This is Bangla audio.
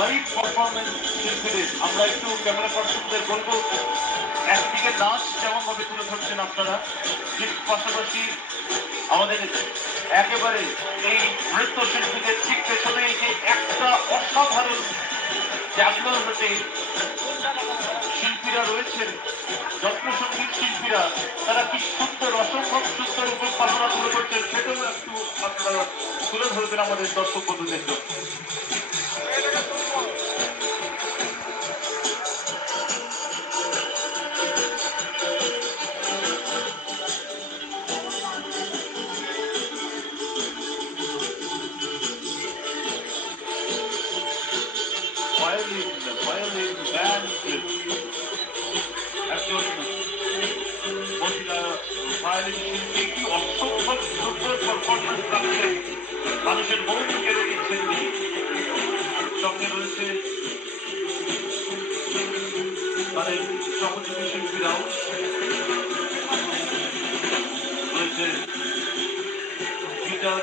লাইভ পারফরমেন্স শিল্পীদের আমরা একটু ক্যামেরা পার্সনদের বলবো, একদিকে নাচ যেমন ভাবে তুলে ধরছেন আপনারা, ঠিক পাশাপাশি আমাদের একেবারে এই নৃত্যশিল্পীদের ঠিক পেছনে যে একটা অসাধারণ জাগ্রত হতে শিল্পীরা রয়েছেন, যন্ত্রসঙ্গীত শিল্পীরা, তারা কি সুন্দর, অসম্ভব সুন্দর উপস্থাপনা তুলে করছেন, সেটাও একটু আপনারা তুলে ধরবেন আমাদের দর্শক বন্ধুদের জন্য। ভায়োলিন ব্যান্ড একজন মহিলা ভায়োলিন শিল্পী কি অসম্ভব সুন্দর পারফরমেন্স রাখছেন, মানুষের মন কেড়ে নিচ্ছেন। সঙ্গে রয়েছে তাদের সহযোগী শিল্পীরাও রয়েছে, গিটার